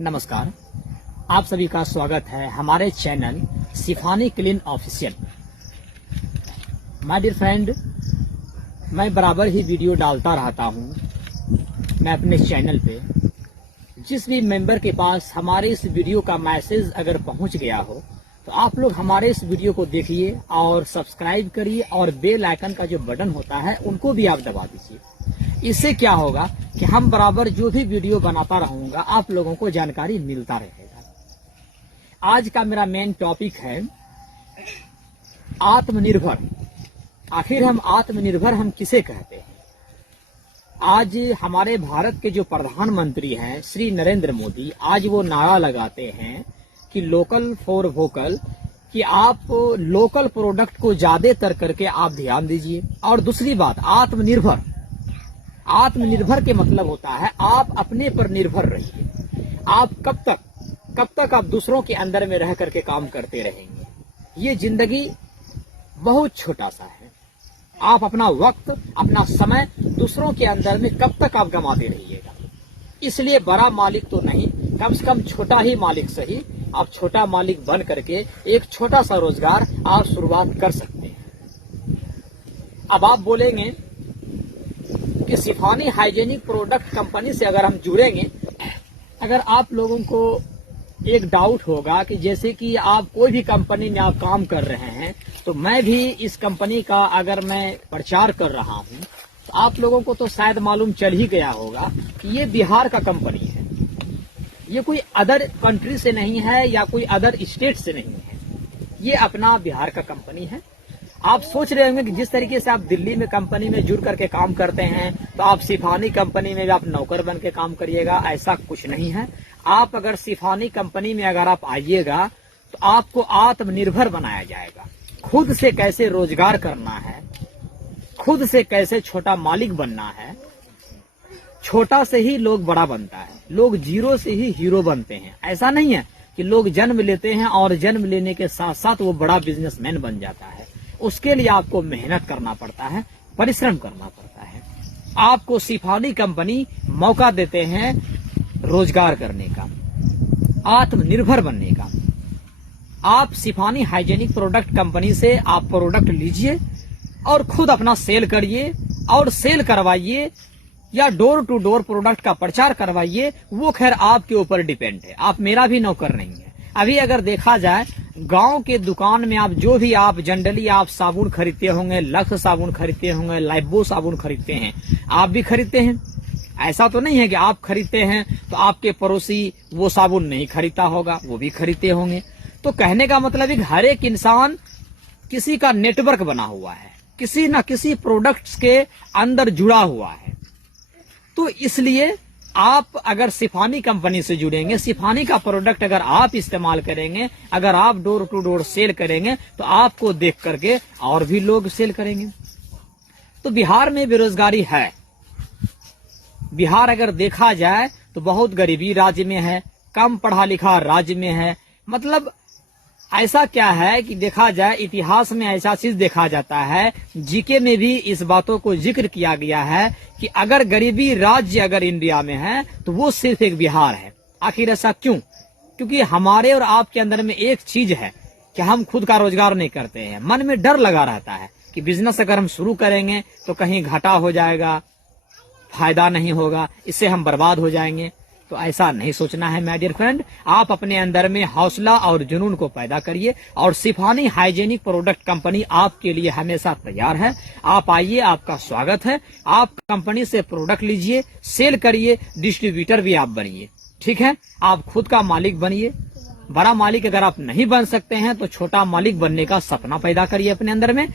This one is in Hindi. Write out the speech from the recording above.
नमस्कार, आप सभी का स्वागत है हमारे channel Shifani clean official. My dear friend, मैं बराबर ही वीडियो डालता रहता हूं मैं अपने चैनल पे। जिस भी मेंबर के पास हमारे इस वीडियो का मैसेज अगर पहुंच गया हो तो आप लोग हमारे इस वीडियो को देखिए और सब्सक्राइब करिए और बेल आइकन का जो बटन होता है उनको भी आप दबा दीजिए। इससे क्या होगा कि हम बराबर जो भी वीडियो बनाता रहूंगा आप लोगों को जानकारी मिलता रहेगा। आज का मेरा मेन टॉपिक है आत्मनिर्भर। आखिर हम आत्मनिर्भर हम किसे कहते हैं? आज हमारे भारत के जो प्रधानमंत्री हैं श्री नरेंद्र मोदी, आज वो नारा लगाते हैं कि लोकल फॉर वोकल, कि आप लोकल प्रोडक्ट को ज्यादातर करके आप ध्यान दीजिए। और दूसरी बात, आत्मनिर्भर। आत्मनिर्भर के मतलब होता है आप अपने पर निर्भर रहिए। आप कब तक आप दूसरों के अंदर में रह करके काम करते रहेंगे? ये जिंदगी बहुत छोटा सा है। आप अपना वक्त, अपना समय दूसरों के अंदर में कब तक आप गंवाते रहिएगा? इसलिए बड़ा मालिक तो नहीं, कम से कम छोटा ही मालिक सही, आप छोटा मालिक बन करके एक छोटा सा रोजगार आप शुरुआत कर सकते हैं। अब आप बोलेंगे कि शिफानी हाइजेनिक प्रोडक्ट कंपनी से अगर हम जुड़ेंगे, अगर आप लोगों को एक डाउट होगा कि जैसे कि आप कोई भी कंपनी में आप काम कर रहे हैं तो मैं भी इस कंपनी का अगर मैं प्रचार कर रहा हूं तो आप लोगों को तो शायद मालूम चल ही गया होगा कि ये बिहार का कंपनी है। ये कोई अदर कंट्री से नहीं है या कोई अदर स्टेट से नहीं है, ये अपना बिहार का कंपनी है। आप सोच रहे होंगे कि जिस तरीके से आप दिल्ली में कंपनी में जुड़ करके काम करते हैं तो आप शिफानी कंपनी में भी आप नौकर बन के काम करिएगा। ऐसा कुछ नहीं है। आप अगर शिफानी कंपनी में अगर आप आइएगा तो आपको आत्मनिर्भर बनाया जाएगा। खुद से कैसे रोजगार करना है, खुद से कैसे छोटा मालिक बनना है। छोटा से ही लोग बड़ा बनता है, लोग जीरो से ही हीरो बनते हैं। ऐसा नहीं है कि लोग जन्म लेते हैं और जन्म लेने के साथ साथ वो बड़ा बिजनेसमैन बन जाता है। उसके लिए आपको मेहनत करना पड़ता है, परिश्रम करना पड़ता है। आपको शिफानी कंपनी मौका देते हैं रोजगार करने का, आत्मनिर्भर बनने का। आप शिफानी हाइजेनिक प्रोडक्ट कंपनी से आप प्रोडक्ट लीजिए और खुद अपना सेल करिए और सेल करवाइए या डोर टू डोर प्रोडक्ट का प्रचार करवाइए। वो खैर आपके ऊपर डिपेंड है, आप मेरा भी नौकर नहीं है। अभी अगर देखा जाए गांव के दुकान में आप जो भी आप जनरली आप साबुन खरीदते होंगे, लक्स साबुन खरीदते होंगे, लाइफबॉय साबुन खरीदते हैं, आप भी खरीदते हैं। ऐसा तो नहीं है कि आप खरीदते हैं तो आपके पड़ोसी वो साबुन नहीं खरीदता होगा, वो भी खरीदते होंगे। तो कहने का मतलब है कि हर एक इंसान किसी का नेटवर्क बना हुआ है, किसी न किसी प्रोडक्ट्स के अंदर जुड़ा हुआ है। तो इसलिए आप अगर शिफानी कंपनी से जुड़ेंगे, शिफानी का प्रोडक्ट अगर आप इस्तेमाल करेंगे, अगर आप डोर टू डोर सेल करेंगे तो आपको देख करके और भी लोग सेल करेंगे। तो बिहार में बेरोजगारी है। बिहार अगर देखा जाए तो बहुत गरीबी राज्य में है, कम पढ़ा लिखा राज्य में है। मतलब ऐसा क्या है कि देखा जाए इतिहास में ऐसा चीज देखा जाता है, जीके में भी इस बातों को जिक्र किया गया है कि अगर गरीबी राज्य अगर इंडिया में है तो वो सिर्फ एक बिहार है। आखिर ऐसा क्यों? क्योंकि हमारे और आपके अंदर में एक चीज है कि हम खुद का रोजगार नहीं करते हैं। मन में डर लगा रहता है कि बिजनेस अगर हम शुरू करेंगे तो कहीं घाटा हो जाएगा, फायदा नहीं होगा, इससे हम बर्बाद हो जाएंगे। तो ऐसा नहीं सोचना है माय डियर फ्रेंड। आप अपने अंदर में हौसला और जुनून को पैदा करिए और शिफानी हाइजेनिक प्रोडक्ट कंपनी आपके लिए हमेशा तैयार है। आप आइए, आपका स्वागत है। आप कंपनी से प्रोडक्ट लीजिए, सेल करिए, डिस्ट्रीब्यूटर भी आप बनिए। ठीक है, आप खुद का मालिक बनिए। बड़ा मालिक अगर आप नहीं बन सकते हैं तो छोटा मालिक बनने का सपना पैदा करिए अपने अंदर में।